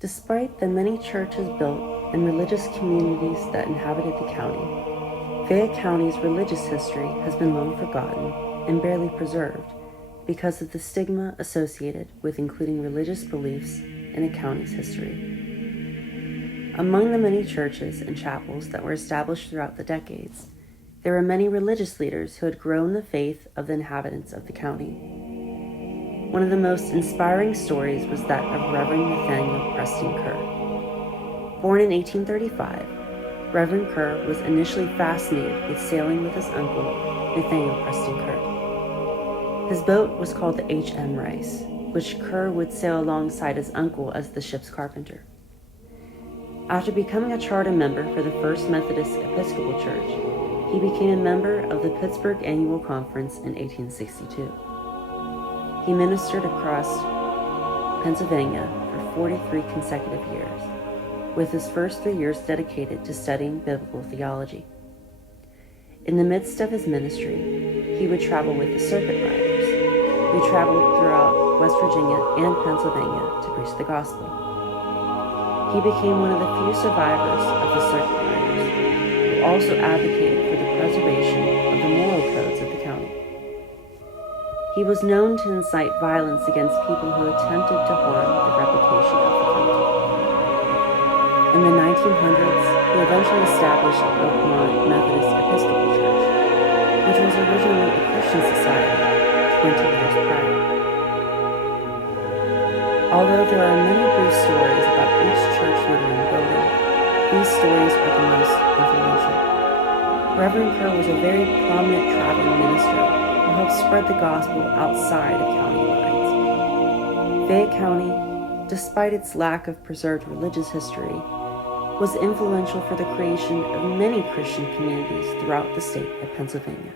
Despite the many churches built and religious communities that inhabited the county, Fayette County's religious history has been long forgotten and barely preserved because of the stigma associated with including religious beliefs in a county's history. Among the many churches and chapels that were established throughout the decades, there were many religious leaders who had grown the faith of the inhabitants of the county. One of the most inspiring stories was that of Reverend Nathaniel Preston Kerr. Born in 1835, Reverend Kerr was initially fascinated with sailing with his uncle, Nathaniel Preston Kerr. His boat was called the H.M. Rice, which Kerr would sail alongside his uncle as the ship's carpenter. After becoming a charter member for the First Methodist Episcopal Church, he became a member of the Pittsburgh Annual Conference in 1862. He ministered across Pennsylvania for 43 consecutive years, with his first 3 years dedicated to studying biblical theology. In the midst of his ministry, he would travel with the circuit riders, who traveled throughout West Virginia and Pennsylvania to preach the gospel. He became one of the few survivors of the circuit riders, who also advocated for the preservation of the moral codes of the county. He was known to incite violence against people who attempted to harm the reputation of the county. In the 1900s, he eventually established the Oakmont Methodist Episcopal Church, which was originally a Christian society 20 years prior. Although there are many brief stories about each church leader in the building, these stories are the most influential. Reverend Kerr was a very prominent traveling minister who helped spread the gospel outside of county lines. Fayette County, despite its lack of preserved religious history, was influential for the creation of many Christian communities throughout the state of Pennsylvania.